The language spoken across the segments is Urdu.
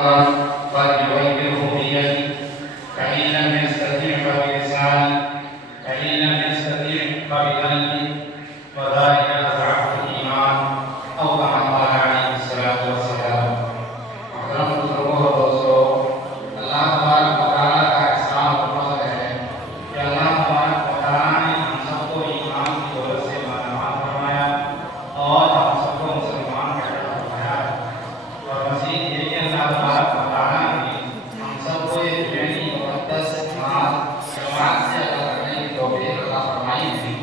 فليغيره بيده فإن لم يستطع فبلسانه فإن لم يستطع فبقلبه وذلك أضعف الإيمان أو كما قال عليه الصلاة والسلام. محترم بزرگوں اور دوستوں، اللہ تبارک و تعالیٰ کا احسان اور فضل ہے کہ اللہ تبارک و تعالیٰ نے ہم سب کو ایمان کی دولت سے مالامال فرمایا اور ہم سب کو مسلمان پیدا فرمایا اور مزید یہ کہ اللہ تبارک و تعالیٰ نے ہم سب کو ایک دینی مقدس جماعت سے ادا کرنے کی توفیق عطا فرمائی ہے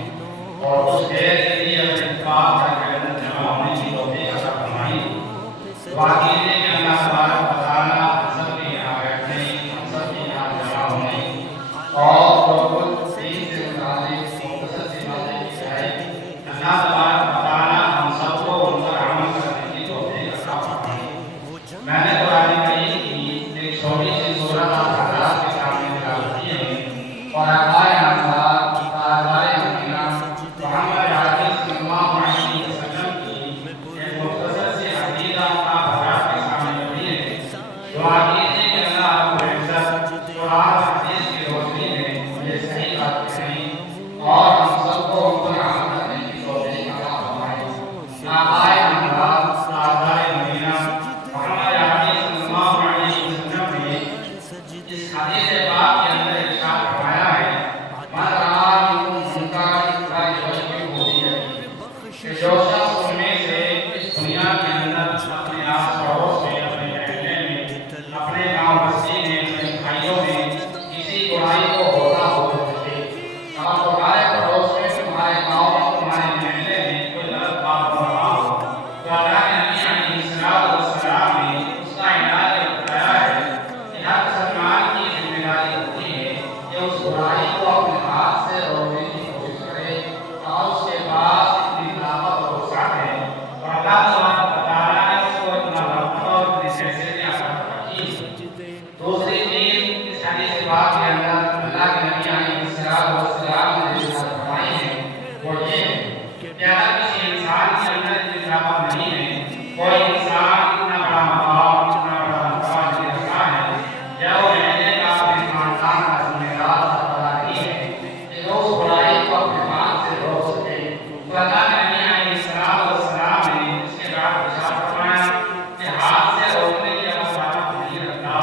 اور اس دیر کے لیے اپنے اتفاق کا جمع ہونے کی توفیق عطا فرمائی ہے. واقعی ہے کہ اللہ تبارک و تعالیٰ ہم سب کے یہاں بیٹھنے، ہم سب کے یہاں جمع ہونے اور دین سے متعلق مختصر سی باتیں کی جائے. اللہ تبارک و تعالیٰ ہم سب کو ان پر عمل کرنے کی توفیق عطا فرمائے. میں نے قرآن کریم کی ایک چھوٹی سی سورۃ الحجرات کے سامنے تلاوت کی ہے اور آقائے نامدار تاجدار مدینہ محمد عربی صلی اللہ علیہ وسلم کی ایک مختصر سی عقیدہ آپ حضرات کے سامنے رکھی ہے. دعا کیجیے کہ اللہ رب العزت قرآن اور حدیث کی روشنی میں مجھے صحیح بات کہنے اور ہم سب کو ان پر عمل کرنے کی توفیق عطا فرمائے. آقائے نامدار تاجدار مدینہ محمد عربی صلی اللہ علیہ وسلم نے اس حدیث پاک کے اندر ارشاد فرمایا ہے من رأى منکم منکرا فلیغیرہ بیدہ کہ جو شخص ان میں سے اس دنیا کے اندر اپنے آس پڑوس میں، اپنے محلے میں، اپنے گاؤں بستی میں، اپنے بھائیوں میں کسی برائی کو ہوتا ہو دیکھے اور تمہارے پڑوس میں، تمہارے گاؤں میں، تمہارے محلے میں کوئی غلط بات ہو رہا ہو تو اللہ کے نبی علیہ الصلوۃ والسلام نے اس کا علاج بتایا ہے کہ ہر مسلمان کی ذمہ داری ہوتی ہے کہ اس برائی کو اپنے ہاتھ سے روکنے کی کوشش کرے اور اس کے پاس اتنی طاقت اور وسعت ہے اور اللہ تبارک و تعالیٰ نے اس کو اتنا وقت اور اتنی حیثیت عطا کی ہے. دوسری چیز اس حدیث پاک کے اندر اللہ کے نبی علیہ الصلوۃ والسلام نے جو بات فرمائی ہے وہ یہ ہے کہ اگر کسی انسان کے اندر اتنی طاقت نہیں ہے، کوئی انسان اتنا بڑا مقام، اتنا بڑا مقام نہیں رکھتا ہے یا وہ محلے کا اپنے خاندان کا ذمہ دار سربراہ نہیں ہے کہ وہ اس برائی کو اپنے ہاتھ سے روک سکے تو اللہ کے نبی علیہ الصلوۃ والسلام نے اس کے بعد ارشاد فرمایا کہ ہاتھ سے روکنے کی اگر طاقت نہیں رکھتا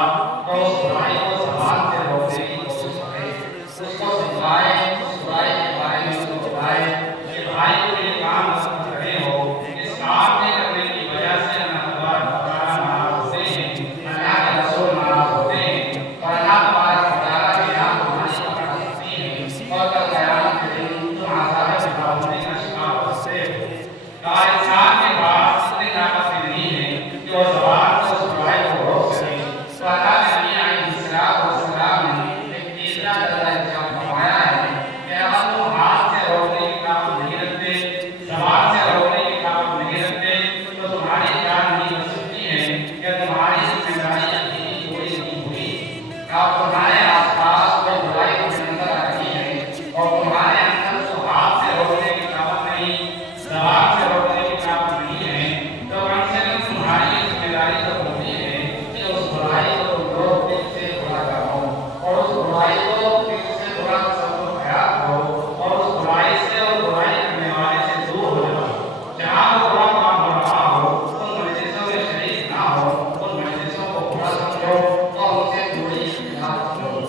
تو اس برائی کو زبان سے روکنے کی کوشش کرے، اس کو سمجھائے، اس برائی کے بارے میں اس کو بتائے کہ بھائی کو یہ کام مت کرے ہو، اس کام کے کرنے کی وجہ سے اللہ تبارک و تعالیٰ ناراض ہوتے ہیں، اللہ کے رسول ناراض ہوتے ہیں اور اللہ تبارک و تعالیٰ کی یاد تمہاری پکڑ سکتی ہے اور کل قیامت کے دن تم عذاب خدا ہونے کا شکار ہو سکتے ہو. اور انسان کے پاس اتنی طاقت نہیں ہے کہ وہ زبان سے اس برائی کو روک سکے تو اللہ کے نبی علیہ الصلوۃ والسلام نے ایک تیسرا درجہ ارشاد فرمایا ہے کہ اگر تم ہاتھ سے روکنے کی طاقت نہیں رکھتے، زبان سے روکنے کی طاقت نہیں رکھتے تو تمہاری جان نہیں بچ سکتی ہے کہ تمہاری ذمہ داری اتنی پوری نہیں ہوئی اور تمہارے آس پاس کوئی برائی کو نظر آ رہی ہے اور تمہارے اندر اس کو ہاتھ سے روکنے کی طاقت نہیں، زبان سے روکنے کی طاقت نہیں ہے تو کم سے کم تمہاری ذمہ داری تو ہوتی ہے کہ اس برائی کو تم لوگ دل سے برا کرو اور اس برائی کو دل سے برا تصور خیال کرو اور اس برائی سے اور برائی کرنے والے سے دور ہو جاؤ. جہاں وہ برا کام ہو رہا ہو ان مجلسوں میں شریک نہ ہو، ان مجلسوں کو برا سمجھو اور ان سے دوری اختیار کرو.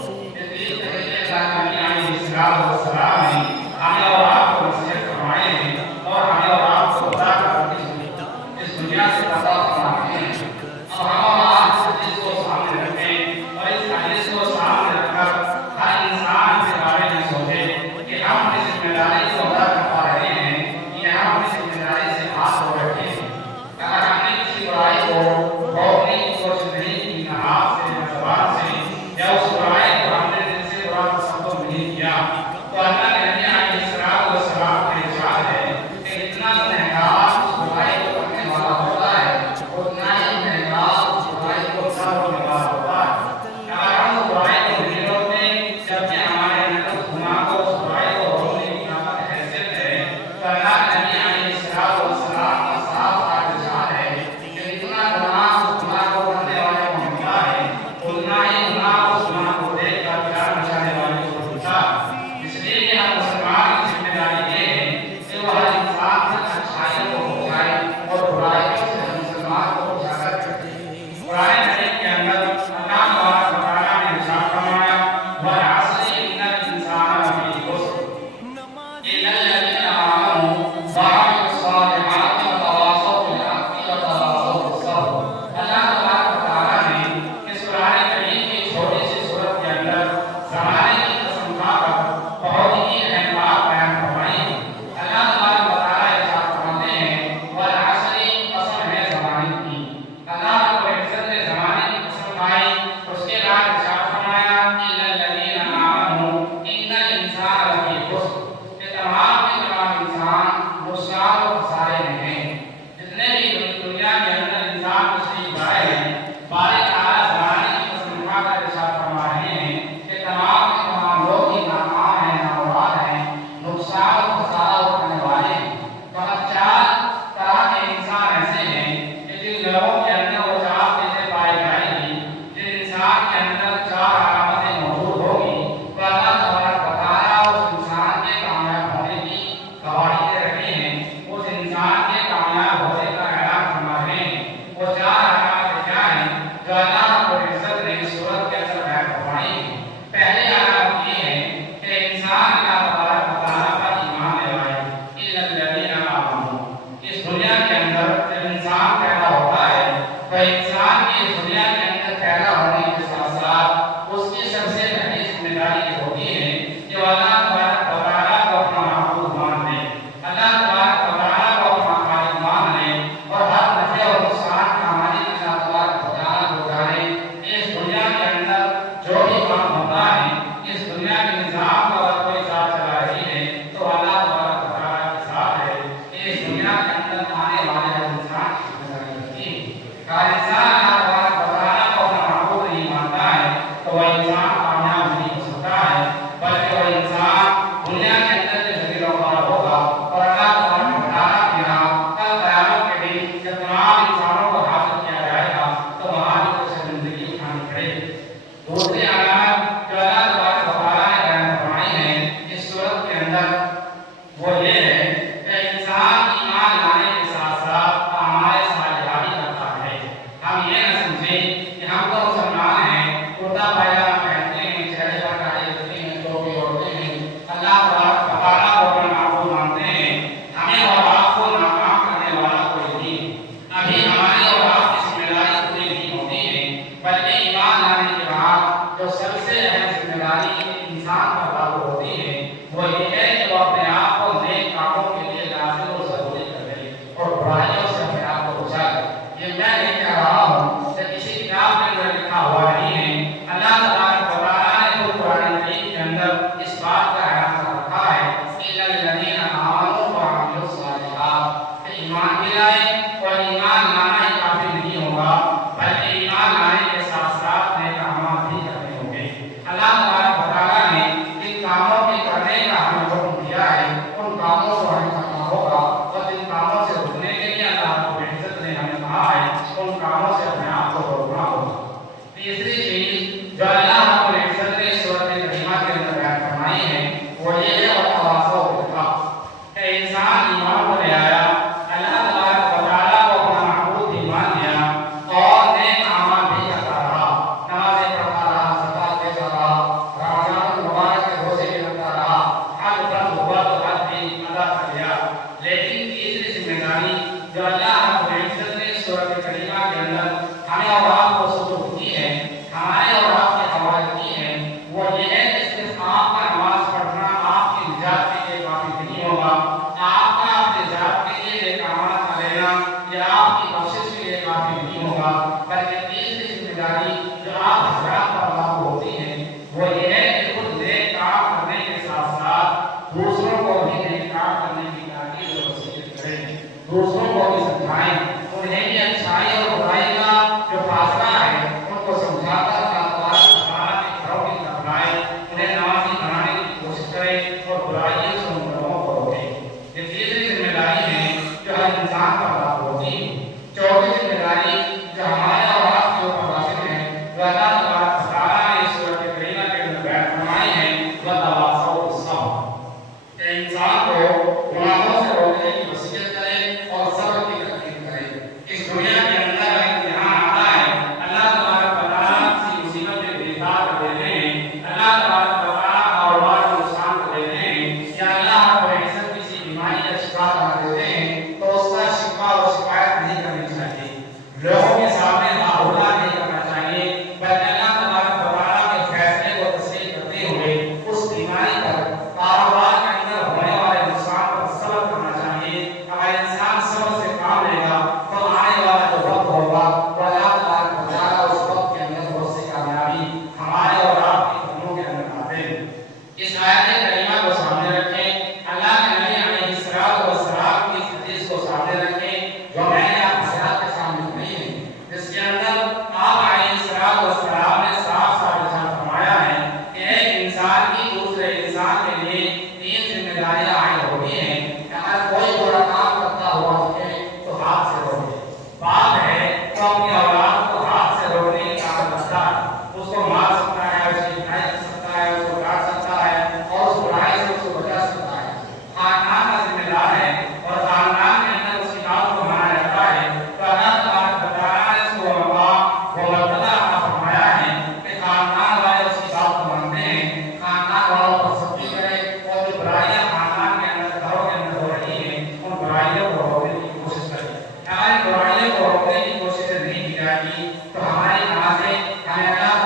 جو اللہ رب العزت نے سورت کے اندر بیان فرمائی ہے۔ پہلے علامت یہ ہے کہ انسان اللہ تبارک و تعالیٰ پر ایمان لے آئے، الا الذین آمنوا۔ اس دنیا کے اندر جب انسان پیدا ہوتا ہے تو انسان کی اس دنیا کے اندر پیدا ہونے کے ساتھ ساتھ اس کی سب سے پہلی ذمہ داری یہ ہوتی ہے کہ وہ اللہ تبارک و تعالیٰ کو اپنا معبود مان لے، اللہ تبارک و تعالیٰ کو اپنا خالق مان لے، اور ہر نفع اور نقصان کا مالک اللہ تبارک و تعالیٰ کو جانے۔ اس دنیا کے اندر جو بھی کام ہوتا ہے، اس دنیا کے نظام کو اگر کوئی ذات چلا رہی ہے تو اللہ تبارک و تعالیٰ کے ساتھ ہے۔ اس دنیا کے اندر آنے والے ہر انسان کی ذمہ داری ہوتی ہے۔ اگر انسان اللہ تبارک و تعالیٰ کو اپنا معبود نہیں مانتا ہے تو وہ انسان کامیاب نہیں ہو سکتا ہے، بلکہ وہ انسان دنیا کے اندر جو ذلیل و خوار ہوگا، اور اللہ تبارک و تعالیٰ کے یہاں کل قیامت کے دن جب تمام انسانوں کو حاضر کیا جائے گا تو وہاں بھی اسے زندگی اٹھانی پڑے گی۔ دوسری علامت جو اللہ تبارک و تعالیٰ نے بیان فرمائی ہے اس صورت کے اندر وہ یہ ہے کہ انسان ایمان لانے کے ساتھ ساتھ اعمال صالحہ بھی کرتا ہے۔ ہم یہ نہ سمجھیں کہ ہم تو مسلمان ہیں، کرتا پائجامہ پہنتے ہیں، چہرے پر داڑھی رکھتے ہیں، ٹوپی اوڑھتے ہیں، اللہ تبارک و تعالیٰ کو اپنا معبود مانتے ہیں، ہمیں اور آپ کو ناکام کرنے والا کوئی نہیں۔ ابھی ہماری اور آپ کی ذمہ داری پوری نہیں ہوتی ہے، بلکہ ایمان لانے کے بعد جو سب سے اہم ذمہ داری انسان پر لاگو ہوتی ہے وہ یہ ہے کہ وہ اپنے آپ کو نیک کاموں کے لیے لازم اور ضروری کر لے اور برائیوں سے اپنے آپ کو بچا لے۔ یہ میں نہیں کہہ رہا ہوں کہ کسی کتاب میں جو لکھا ہوا نہیں ہے، اللہ تبارک و تعالیٰ نے خود قرآن کریم کے اندر اس بات کا اعلان کر رکھا ہے الا الذین آمنوا وعملوا الصالحات، کہ ایمان بھی لائے اور ایمان لانا ہی کافی نہیں ہوگا، بلکہ ایمان لانے کے ساتھ ساتھ نیک اعمال بھی کرنے ہوں گے۔ اللہ تبارک و تعالیٰ نے جن کاموں کے کرنے کا ہمیں حکم دیا ہے ان کاموں کو ہمیں کرنا ہوگا، اور جن کاموں سے رکنے کے لیے اللہ رب العزت نے ہمیں کہا ہے ان کاموں سے اپنے آپ کو روکنا ہوگا۔ تیسری چیز جو اللہ رب العزت نے سورۃ کریمہ کے اندر بیان فرمائی ہے وہ یہ ہے وتواصوا بالحق، کہ انسان ایمان کو لے آیا، اللہ تبارک و تعالیٰ کو اپنا معبود بھی مان لیا اور نیک اعمال بھی کرتا رہا، نمازیں پڑھتا رہا، زکوٰۃ دیتا رہا، رمضان المبارک کے روزے بھی رکھتا رہا، حج فرض ہوا تو حج بھی ادا کر لیا۔ لیکن تیسری ذمہ داری جو اللہ رب العزت نے سورۃ کریمہ کے اندر ہمیں اور آپ کو سپرد کی ہے، ہمارے اور آپ کے حوالے کی ہے، وہ یہ ہے کہ صرف آپ کا نماز پڑھنا آپ کی نجات کے لیے کافی نہیں ہوگا، آپ کا اپنے ذات کے لیے ایک اعمال کا لینا یا آپ کی کوشش کے لیے کافی نہیں ہوگا، بلکہ تیسری ذمہ داری جو آپ حضرات پر لاگو ہوتی ہے وہ یہ ہے کہ خود نیک کام کرنے کے ساتھ ساتھ دوسروں کو بھی نیک کام کرنے کی تاکید اور وصیت کریں، دوسروں کو بھی سمجھائیں، انہیں بھی اچھائی اور برائی کا جو فاصلہ ہے ان کو سمجھا کر اللہ تبارک و تعالیٰ کے گھروں کی طرف لائیں، انہیں نمازی بنانے کی کوشش کریں اور برائیوں سے ان لوگوں کو روکیں۔ یہ تیسری ذمہ داری ہے جو ہر انسان پر لاگو ہوتی ہے۔ چوتھی ذمہ داری جو ہمارے اور آپ کے اوپر واجب ہے وہ اللہ تبارک تو ہماری نمازیں ہمیں اللہ